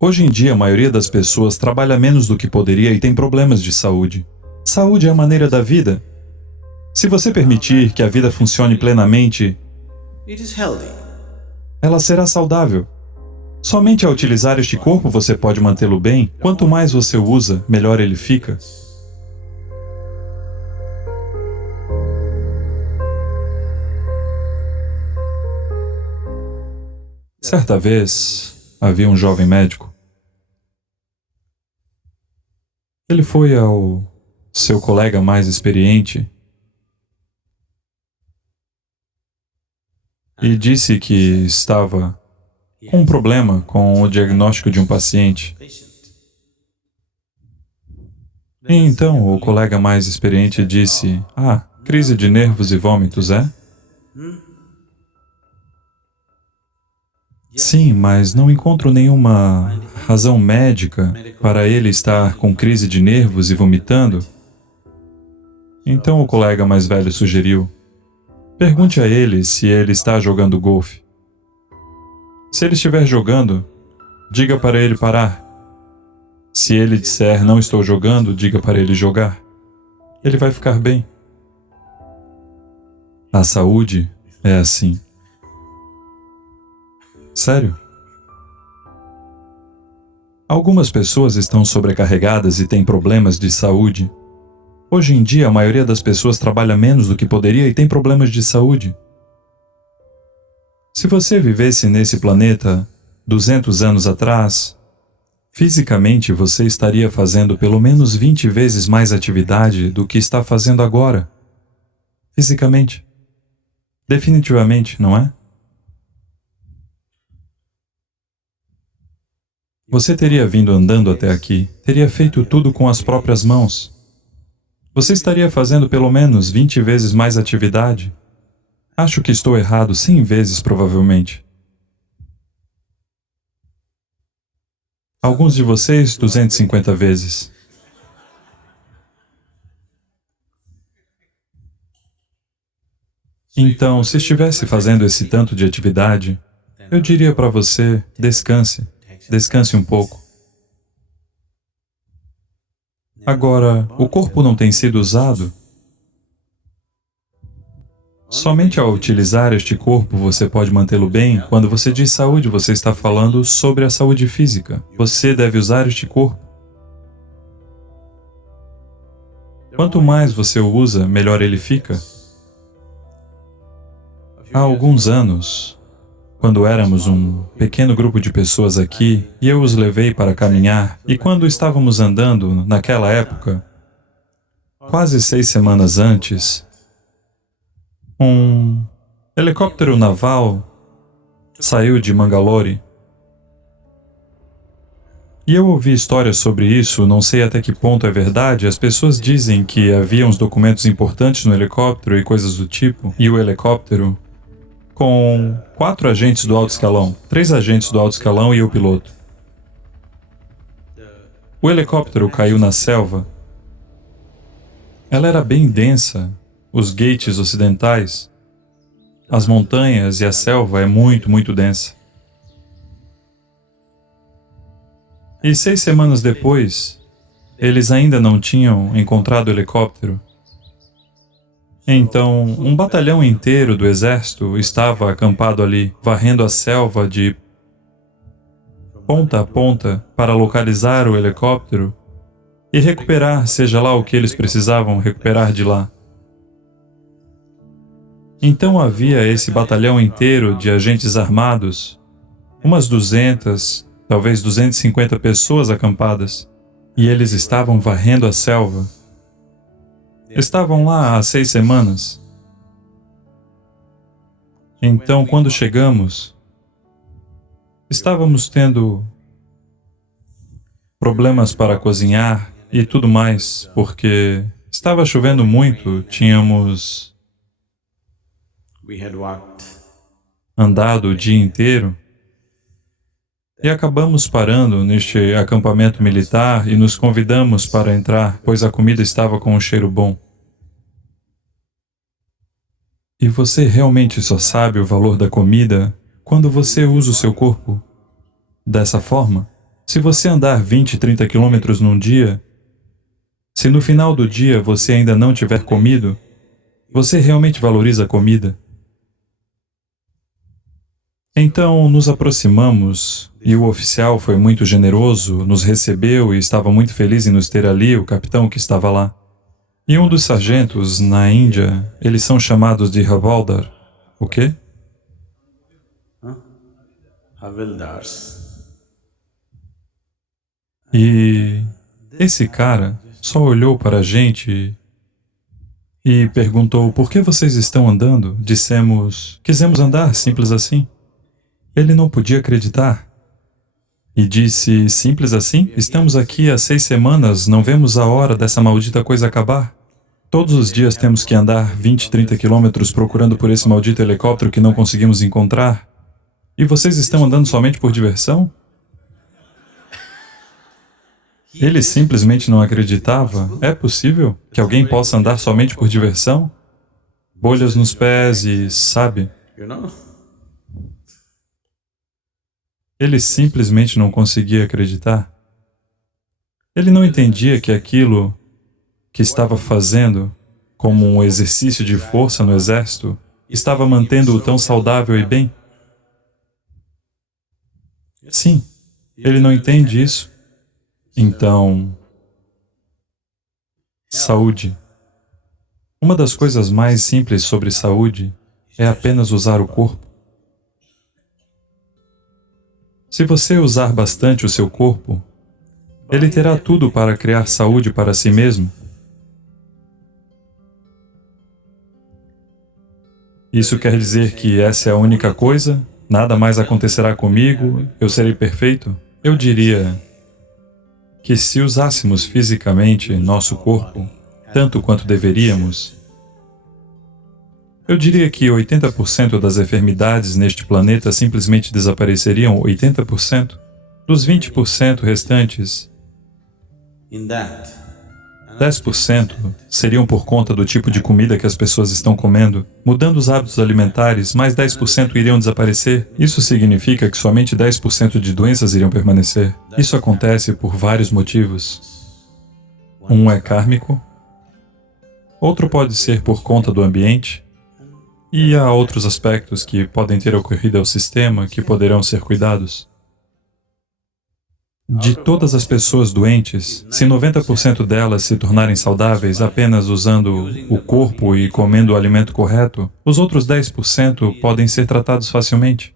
Hoje em dia, a maioria das pessoas trabalha menos do que poderia e tem problemas de saúde. Saúde é a maneira da vida. Se você permitir que a vida funcione plenamente, ela será saudável. Somente ao utilizar este corpo você pode mantê-lo bem. Quanto mais você o usa, melhor ele fica. Certa vez, havia um jovem médico. Ele foi ao seu colega mais experiente e disse que estava com um problema com o diagnóstico de um paciente. E então o colega mais experiente disse: crise de nervos e vômitos, é? Sim, mas não encontro nenhuma razão médica para ele estar com crise de nervos e vomitando. Então o colega mais velho sugeriu: pergunte a ele se ele está jogando golfe. Se ele estiver jogando, diga para ele parar. Se ele disser não estou jogando, diga para ele jogar. Ele vai ficar bem. A saúde é assim. Sério? Algumas pessoas estão sobrecarregadas e têm problemas de saúde. Hoje em dia, a maioria das pessoas trabalha menos do que poderia e tem problemas de saúde. Se você vivesse nesse planeta 200 anos atrás, fisicamente você estaria fazendo pelo menos 20 vezes mais atividade do que está fazendo agora. Fisicamente. Definitivamente, não é? Você teria vindo andando até aqui, teria feito tudo com as próprias mãos. Você estaria fazendo pelo menos 20 vezes mais atividade. Acho que estou errado 100 vezes, provavelmente. Alguns de vocês, 250 vezes. Então, se estivesse fazendo esse tanto de atividade, eu diria para você, descanse. Descanse um pouco. Agora, o corpo não tem sido usado. Somente ao utilizar este corpo você pode mantê-lo bem. Quando você diz saúde, você está falando sobre a saúde física. Você deve usar este corpo. Quanto mais você o usa, melhor ele fica. Há alguns anos, quando éramos um pequeno grupo de pessoas aqui, e eu os levei para caminhar, e quando estávamos andando, naquela época, quase 6 semanas antes, um helicóptero naval saiu de Mangalore. E eu ouvi histórias sobre isso, não sei até que ponto é verdade. As pessoas dizem que havia uns documentos importantes no helicóptero e coisas do tipo, e o helicóptero com 4 agentes do alto escalão, 3 agentes do alto escalão e o piloto. O helicóptero caiu na selva. Ela era bem densa, os gates ocidentais, as montanhas e a selva é muito, muito densa. E 6 semanas depois, eles ainda não tinham encontrado o helicóptero. Então, um batalhão inteiro do exército estava acampado ali, varrendo a selva de ponta a ponta para localizar o helicóptero e recuperar, seja lá o que eles precisavam recuperar de lá. Então havia esse batalhão inteiro de agentes armados, umas 200, talvez 250 pessoas acampadas, e eles estavam varrendo a selva. Estavam lá há 6 semanas. Então, quando chegamos, estávamos tendo problemas para cozinhar e tudo mais, porque estava chovendo muito, tínhamos andado o dia inteiro e acabamos parando neste acampamento militar e nos convidamos para entrar, pois a comida estava com um cheiro bom. E você realmente só sabe o valor da comida quando você usa o seu corpo dessa forma? Se você andar 20, 30 quilômetros num dia, se no final do dia você ainda não tiver comido, você realmente valoriza a comida? Então nos aproximamos e o oficial foi muito generoso, nos recebeu e estava muito feliz em nos ter ali, o capitão que estava lá. E um dos sargentos, na Índia, eles são chamados de Havaldar. O quê? Havildars. E esse cara só olhou para a gente e perguntou: por que vocês estão andando? Dissemos: quisemos andar, simples assim. Ele não podia acreditar. E disse: simples assim? Estamos aqui há 6 semanas, não vemos a hora dessa maldita coisa acabar. Todos os dias temos que andar 20, 30 quilômetros procurando por esse maldito helicóptero que não conseguimos encontrar. E vocês estão andando somente por diversão? Ele simplesmente não acreditava. É possível que alguém possa andar somente por diversão? Bolhas nos pés e, sabe? You know? Ele simplesmente não conseguia acreditar. Ele não entendia que aquilo que estava fazendo, como um exercício de força no exército, estava mantendo-o tão saudável e bem. Sim, ele não entende isso. Então, saúde. Uma das coisas mais simples sobre saúde é apenas usar o corpo. Se você usar bastante o seu corpo, ele terá tudo para criar saúde para si mesmo. Isso quer dizer que essa é a única coisa? Nada mais acontecerá comigo? Eu serei perfeito? Eu diria que se usássemos fisicamente nosso corpo tanto quanto deveríamos, eu diria que 80% das enfermidades neste planeta simplesmente desapareceriam. 80%. Dos 20% restantes, In that, 10% seriam por conta do tipo de comida que as pessoas estão comendo. Mudando os hábitos alimentares, mais 10% iriam desaparecer. Isso significa que somente 10% de doenças iriam permanecer. Isso acontece por vários motivos. Um é kármico, outro pode ser por conta do ambiente, e há outros aspectos que podem ter ocorrido ao sistema que poderão ser cuidados. De todas as pessoas doentes, se 90% delas se tornarem saudáveis apenas usando o corpo e comendo o alimento correto, os outros 10% podem ser tratados facilmente.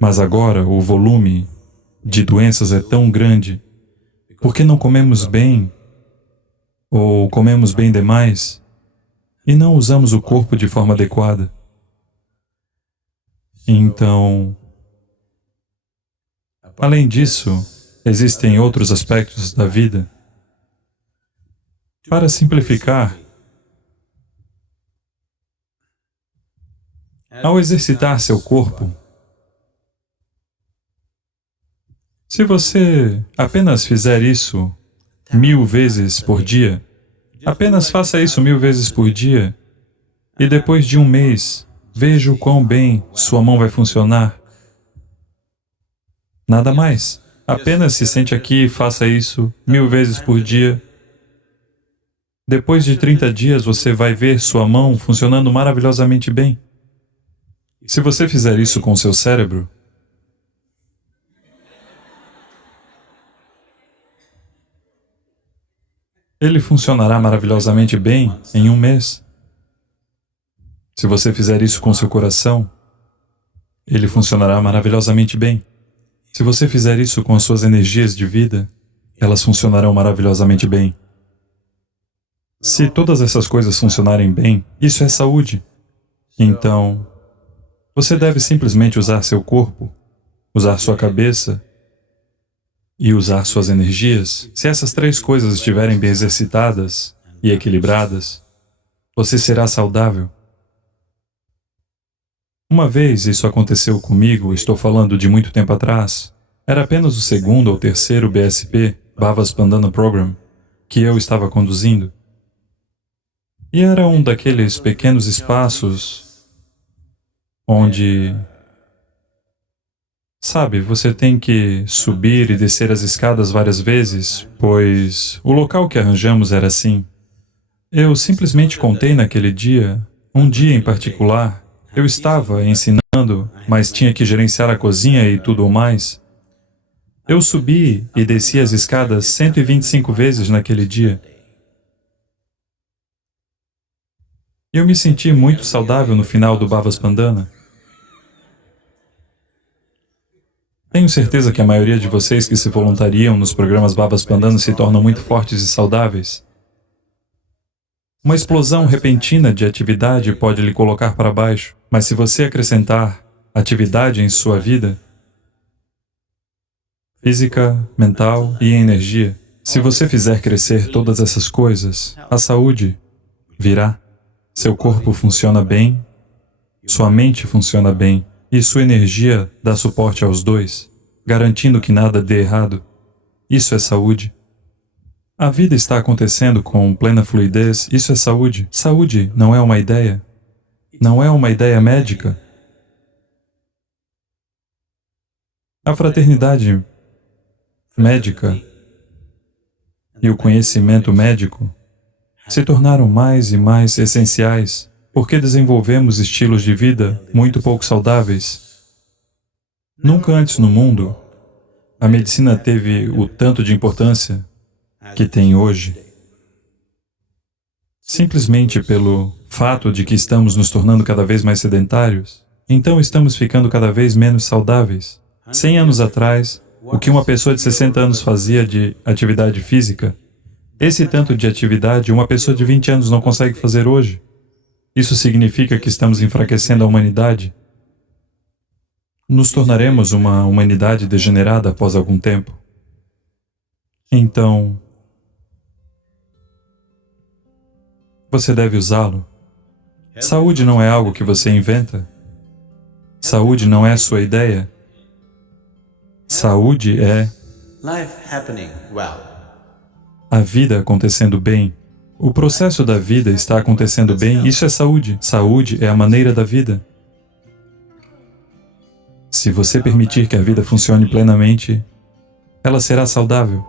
Mas agora o volume de doenças é tão grande porque não comemos bem ou comemos bem demais e não usamos o corpo de forma adequada. Então, além disso, existem outros aspectos da vida. Para simplificar, ao exercitar seu corpo, se você apenas fizer isso 1000 vezes por dia, apenas faça isso 1000 vezes por dia, e depois de um mês, veja o quão bem sua mão vai funcionar. Nada mais. Apenas se sente aqui e faça isso 1000 vezes por dia. Depois de 30 dias, você vai ver sua mão funcionando maravilhosamente bem. Se você fizer isso com seu cérebro, ele funcionará maravilhosamente bem em um mês. Se você fizer isso com seu coração, ele funcionará maravilhosamente bem. Se você fizer isso com suas energias de vida, elas funcionarão maravilhosamente bem. Se todas essas coisas funcionarem bem, isso é saúde. Então, você deve simplesmente usar seu corpo, usar sua cabeça e usar suas energias. Se essas 3 coisas estiverem bem exercitadas e equilibradas, você será saudável. Uma vez isso aconteceu comigo, estou falando de muito tempo atrás. Era apenas o 2º ou 3º BSP, Bhava Spandana Program, que eu estava conduzindo. E era um daqueles pequenos espaços onde, Sabe, você tem que subir e descer as escadas várias vezes, pois o local que arranjamos era assim. Eu simplesmente contei naquele dia, um dia em particular, eu estava ensinando, mas tinha que gerenciar a cozinha e tudo o mais. Eu subi e desci as escadas 125 vezes naquele dia. E eu me senti muito saudável no final do Bhavaspandana. Tenho certeza que a maioria de vocês que se voluntariam nos programas Bhavaspandana se tornam muito fortes e saudáveis. Uma explosão repentina de atividade pode lhe colocar para baixo, mas se você acrescentar atividade em sua vida, física, mental e energia, se você fizer crescer todas essas coisas, a saúde virá. Seu corpo funciona bem, sua mente funciona bem e sua energia dá suporte aos dois, garantindo que nada dê errado. Isso é saúde. A vida está acontecendo com plena fluidez, isso é saúde. Saúde não é uma ideia. Não é uma ideia médica. A fraternidade médica e o conhecimento médico se tornaram mais e mais essenciais porque desenvolvemos estilos de vida muito pouco saudáveis. Nunca antes no mundo, a medicina teve o tanto de importância que tem hoje. Simplesmente pelo fato de que estamos nos tornando cada vez mais sedentários, então estamos ficando cada vez menos saudáveis. 100 anos atrás, o que uma pessoa de 60 anos fazia de atividade física, esse tanto de atividade uma pessoa de 20 anos não consegue fazer hoje. Isso significa que estamos enfraquecendo a humanidade. Nos tornaremos uma humanidade degenerada após algum tempo. Então, você deve usá-lo. Saúde não é algo que você inventa. Saúde não é sua ideia. Saúde é a vida acontecendo bem. O processo da vida está acontecendo bem, isso é saúde. Saúde é a maneira da vida. Se você permitir que a vida funcione plenamente, ela será saudável.